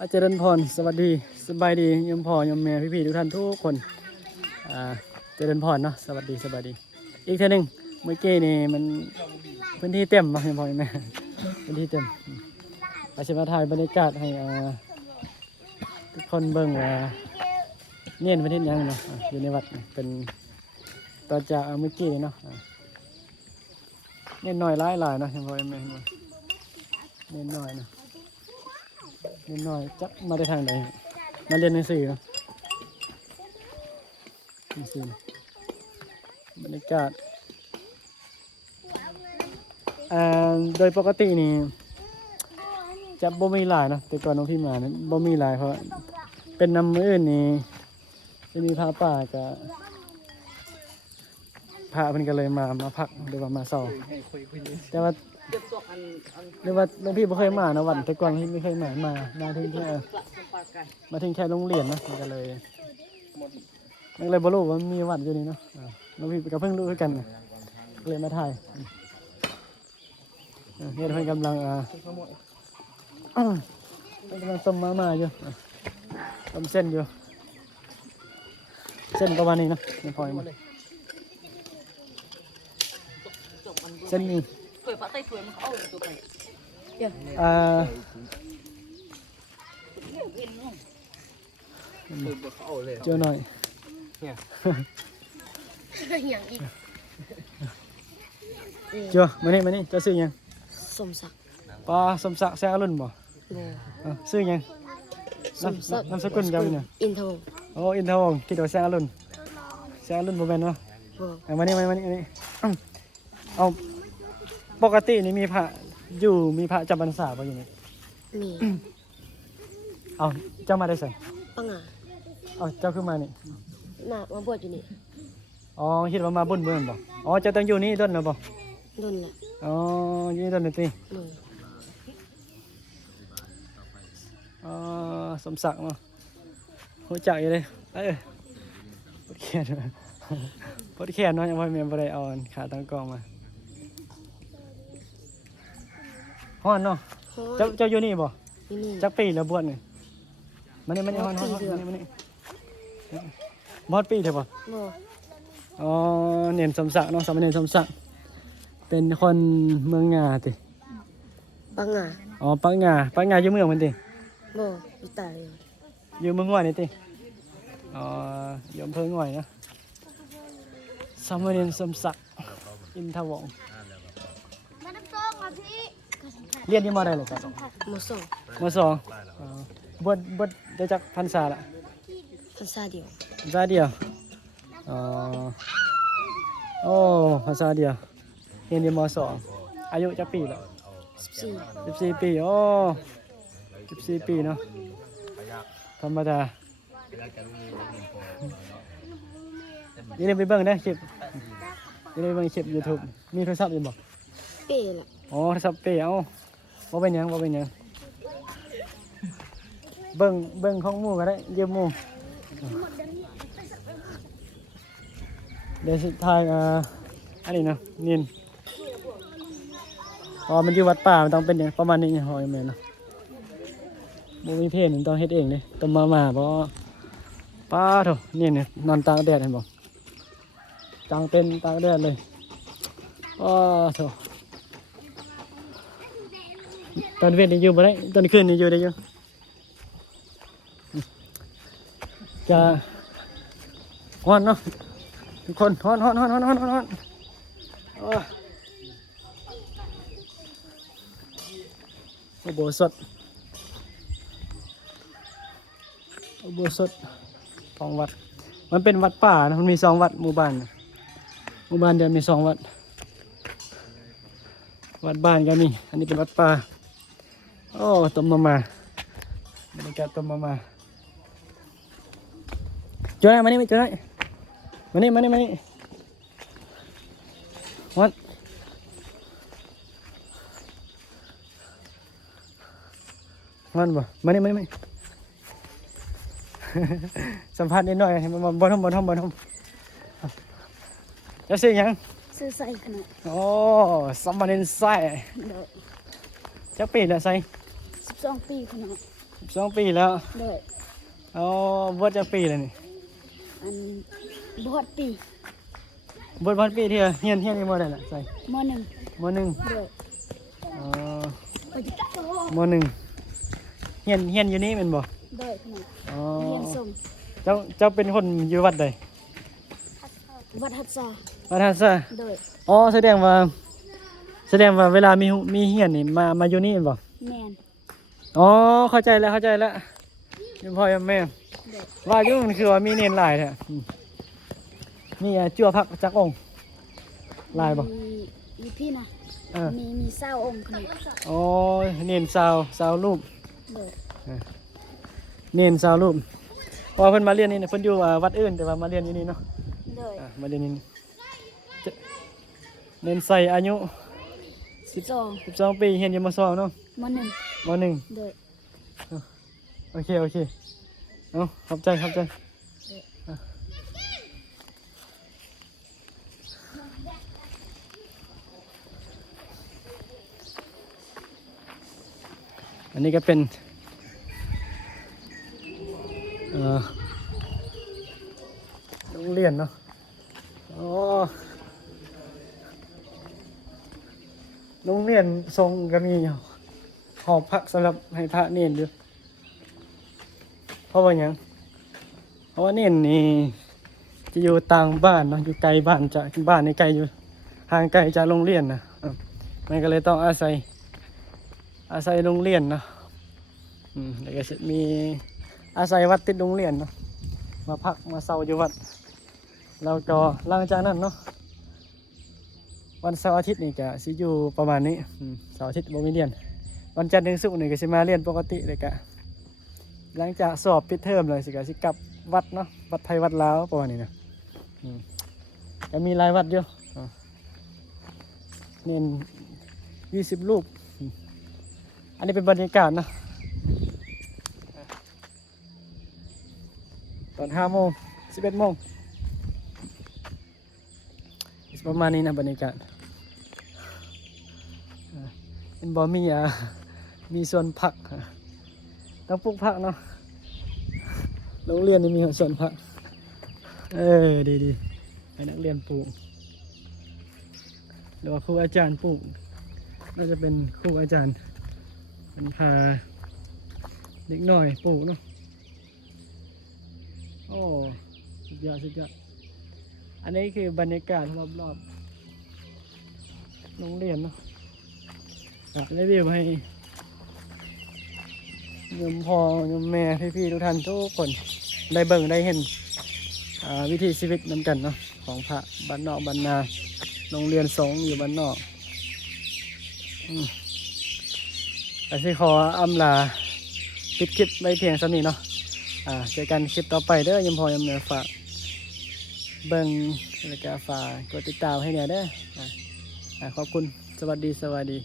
อาจารย์พรสวัสดีสบายดียมพ่อยมแม่พี่ๆทุกท่านทุกคนเจริญพรเนาะสวัสดีอีกเท่านึงเมื่อกี้นี่มันพื้นที่เต็มมากยมพ่อยมแม่พื้นที่เต็มอาชิมาถ่ายบรรยากาศให้ทุกคนเบิ่งเนี่ยประเทศยังเนาะอยู่ในวัดเป็นต่อจากเมื่อกี้เนาะเนี่ยน้อยหลายเนาะยมพ่อยมแม่เนี่ยน้อยเนาะนิดหน่อยจะมาได้ทางไหนมาเรียนหนังสือเนาะหนังสือบรรยากาศโดยปกตินี่จะบ่มีหลายเนาะแต่ก่อนน้องพี่มาเนี่ยบ่มีหลายเพราะเป็นน้ำมืออื่นนี่จะมีพระป่ากับพระเพิ่นก็เลยมาพักหรือว่ามาเศร้าแต่ว่าหรือว่าหลวงพี่ไม่เคยมานะวันแต่ก่อนพี่ไม่เคยมาถึงแค่โรงเรียนนะมันก็เลยบ่รู้ว่ามีวัดอยู่นี่เนาะหลวงพี่ก็เพิ่งรู้กันเลยมาถ่ายเนี่ยเพิ่นกำลังต้มมาอยู่ต้มเส้นอยู่เส้นประมาณนี้เนาะไม่พอมาเส้นนี้เจอหน่อยเจอมานี่จะซื้อยังสมศักดิ์ปลาสมศักดิ์แซ่รุ่นบ่ซื้อยังน้ำสกุลเจ้าเนี่ยอินทวงโอ้อินทวงคิดว่าแซ่รุ่นบ่แม่นเนาะมานี่เอาปกตินี่มีพระจำพรรษาป่ะอยู่นี่มีเอาเจ้ามาได้ใส่ปังอ่ะเอาเจ้าขึ้นมานี่มาบวชอยู่นี่อ๋อคิดว่ามาบุญเมืองบ่อ๋อเจ้าต้องอยู่นี่ต้นนะบ่ต้นแหละอ๋ออยู่นี่ต้นนี่ติสมศักดิ์มารู้จักอยู่เลยปวดแขนเนาะยังพ่อแม่บ่ได้เอาขาตั้งกล้องมาฮ้อนเนาะเจ้าอยู่นี่บ่จักปีแล้วบวชนี่มันนี่ฮ้อนมันนี่บวชปีเถอะบ่อ๋อเนียนสมศักดิ์เนาะสามเณรสมศักดิ์เป็นคนเมืองงาติปังงาอ๋อปังงาอยู่เมืองมันติบ่อยู่ใต้อยู่เมืองง่อยนี่ติอ๋ออยู่อำเภอง่อยนะสามเณรสมศักดิ์อินทวงศ์เรียนที่มอได้เลยครับมสองบวชได้จากพรรษาละพรรษาเดียวอ๋อโอ้พรรษาเดียวเรียนที่มสองอายุจะปีละ14ปีโอ้14ปีเนาะธรรมดาอย่าลืมไปเบิ่งนะคลิปอย่าลืมไปเบิ่งคลิป YouTube มีโทรศัพท์อยู่บ่เป้ละอ๋อโทรศัพท์เป้เอาบ่เป็นหยังเบิ่งของหมู่ก็ได้ยืมหมู่เดี๋ยวสุดท้ายอันนี้นะนินมันอยู่วัดป่ามันต้องเป็นอย่างประมาณนี้หอยแม่เนาะบ่มีเพลนต้องเฮ็ดเองเลยต้มมาบ่ป้าโถนี่นอนตากแดดเห็นบ่กลางเต็นท์ตากแดดเลยโถตอนเว้นนี่อยู่บ่ได้ตอนคืนนี่อยู่ได้อยู่จะฮ้อนเนาะทุกคนฮ้อนอุโบสถของวัดมันเป็นวัดป่านะมันมี2วัดหมู่บ้านเดียวมี2วัดบ้านก็มีอันนี้เป็นวัดป่าโอ้ต้มมาบรรยากาศต้มมาจ้ามานี่จ้ามานี่วัดมันบ่มานี่สัมภาษณ์นิดหน่อยให้มันบ่ทมจะซื้อยังซื้อใส่ขนาดโอ้สามเณรใส่จักปีละใส่12 ปีขนาด 12 ปีแล้ว โดย เอาบวชจักปีแล้วนี่ อันบอดปี บวชพันปีที่เฮียนนี่บ่ได้ล่ะใส่ มหนึ่ง มหนึ่ง โดย อ๋อมหนึ่งเฮียนอยู่นี่แม่นบ่ โดยขนม อ๋อ เรียนส่ง เจ้าเป็นคนอยู่วัดใด วัดหัดซา วัดท่าซะ โดย อ๋อแสดงว่าเวลามีเฮียนนี่มาอยู่นี่แม่นบ่ แมน อ๋อเข้าใจแล้วยมพ่อยมแม่ โดย ว่าอยู่มันคือว่ามีเนนหลายแท้มีจั่วพักจักองค์หลายบ่ มีพี่นะ เออ มีเศร้าองค์ขนม อ๋อเนนสาวรูป โดย เนนสาวรูปเพราะว่าเพิ่นมาเรียนนี่เพิ่นอยู่วัดอื่นแต่ว่ามาเรียนอยู่นี่เนาะ โดย มาเรียนนี่จะเนนใส่อายุ 12 12 ปีเรียนอยู่ม.2เนาะ มหนึ่ง ม.1 โดย โอเคเอาขอบใจอันนี้ก็เป็นโรงเรียนเนาะอ๋อโรงเรียนทรงก็มีหอพักสำหรับให้พระเนนอยู่เพราะว่าหยังเพราะว่าเนนนี่จะอยู่ต่างบ้านเนาะอยู่ไกลบ้านจากบ้านในไกลอยู่ห่างไกลจากโรงเรียนนะมันก็เลยต้องอาศัยโรงเรียนเนาะแล้วก็จะมีอาศัยวัดติดโรงเรียนเนาะมาพักมาเซาอยู่วัดแล้วก็หลังจากนั้นเนาะวันเสาร์อาทิตย์นี่จะสิอยู่ประมาณนี้เสาร์อาทิตย์บ่มีเรียนวันจันทร์ถึงศุกร์นี่ก็สิมาเรียนปกติเลยกะหลังจากสอบปิดเทอมเลยสิกลับวัดเนาะวัดไทยวัดลาวประมาณนี้นะจะมีหลายวัดอยู่เน้น20 รูปอันนี้เป็นบรรยากาศนะตอน5 โมง 11 โมงประมาณนี้นะบรรยากาศเป็นบ่มีส่วนผักต้องปลูกผักเนาะโรงเรียนนี่มีส่วนผักดีให้นักเรียนปลูกหรือว่าครูอาจารย์ปลูกน่าจะเป็นครูอาจารย์เป็นพาเด็กน้อยปลูกเนาะโอ้สุดยอดอันนี้คือบรรยากาศรอบๆโรงเรียนเนาะรีวิวให้โยมพ่อโยมแม่พี่ๆทุกท่านทุกคนได้เบิ่งได้เห็นวิถีชีวิตนำกันเนาะของพระบ้านนอกบ้านนาโรงเรียนสงฆ์อยู่บ้านนอกแต่ที่ขออำลาปิดคลิปไว้เพียงเท่านี้เนาะเจอกันคลิปต่อไปเด้อโยมพ่อโยมแม่ฝากเบิ่งแล้วก็ฝากกดติดตามให้เนี่ยเด้อขอบคุณสวัสดี